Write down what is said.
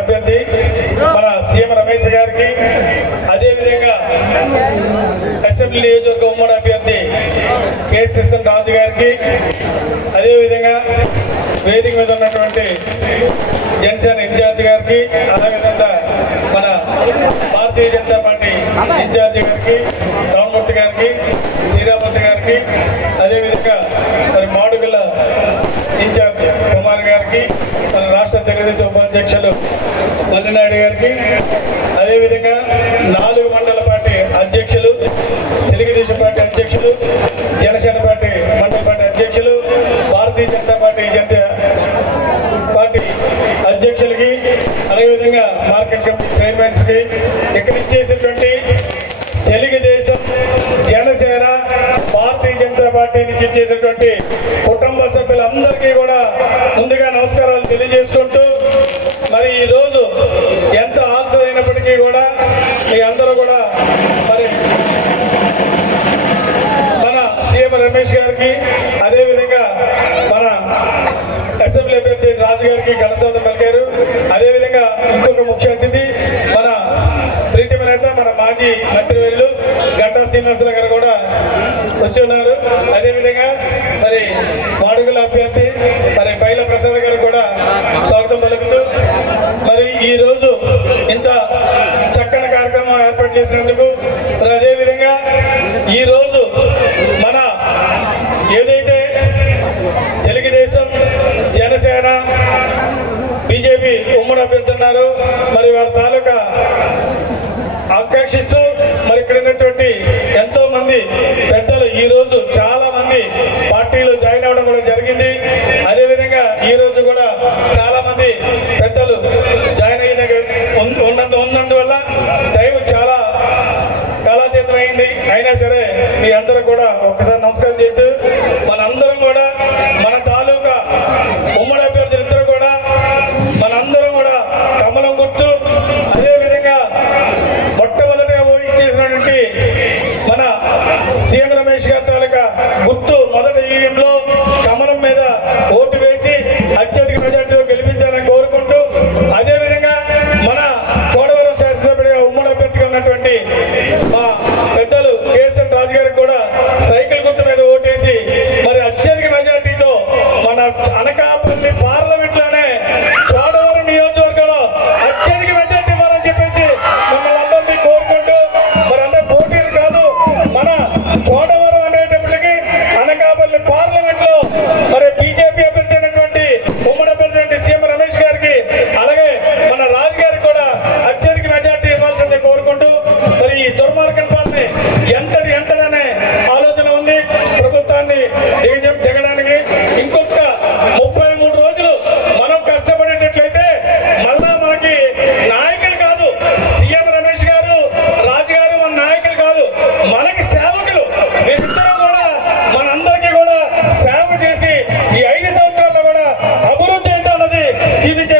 అభ్యర్థి మన సీఎం రమేష్ గారికి అదేవిధంగా అసెంబ్లీ నియోజకవర్గ ఉమ్మడి అభ్యర్థి కేసీఎస్ఎన్ రాజు గారికి అదేవిధంగా వేదిక మీద ఉన్నటువంటి జనసేన ఇన్ఛార్జ్ గారికి అదేవిధంగా మన భారతీయ జనతా పార్టీ ఇన్ఛార్జ్ గారికి రామ్మూర్తి గారికి శ్రీరామూర్తి గారికి అదేవిధంగా మరి మాడుగుల ఇన్ఛార్జ్ కుమార్ గారికి మన రాష్ట్ర తెలుగుదేశం ఉపాధ్యక్షులు నాయుడు గారికి. అదేవిధంగా నాలుగు మండల పార్టీ అధ్యక్షులు తెలుగుదేశం పార్టీ అధ్యక్షులు జనసేన పార్టీ మండల పార్టీ అధ్యక్షులు భారతీయ జనతా పార్టీ జనతా పార్టీ అధ్యక్షులకి అదేవిధంగా మార్కెట్ కమిటీ చైర్మన్స్కి ఇక్కడ ఇచ్చేసినటువంటి తెలుగుదేశం జనసేన భారతీయ జనతా పార్టీ నుంచి ఇచ్చేసినటువంటి కుటుంబ సభ్యులందరికీ కూడా ముందుగా నమస్కారాలు తెలియజేసుకుంటూ మరి ఈరోజు మీ అందరూ కూడా మరి మన సీఎం రమేష్ గారికి అదేవిధంగా మన అసెంబ్లీ అభ్యర్థి రాజు గారికి ఘనస్వాగతం పలికారు. అదేవిధంగా ఇంకొక ముఖ్య అతిథి మన ప్రీతిమ నేత మన మాజీ మంత్రివర్యులు గంటా శ్రీనివాసరావు గారు కూడా వచ్చి ఉన్నారు. అదేవిధంగా మరి వాడుగుల అభ్యర్థి ఆకాంక్షిస్తూ మరి ఇక్కడ ఉన్నటువంటి ఎంతో మంది పెద్దలు ఈ రోజు చాలా మంది పార్టీలో జాయిన్ అవ్వడం కూడా జరిగింది. అదేవిధంగా ఈ రోజు కూడా చాలా మంది పెద్దలు జాయిన్ అయిన ఉన్నందు ఉన్నందువల్ల టైం చాలా కళాతీతమైంది అయినా సరే మీ అందరూ కూడా ఒకసారి నమస్కారం చేయండి জীবিতে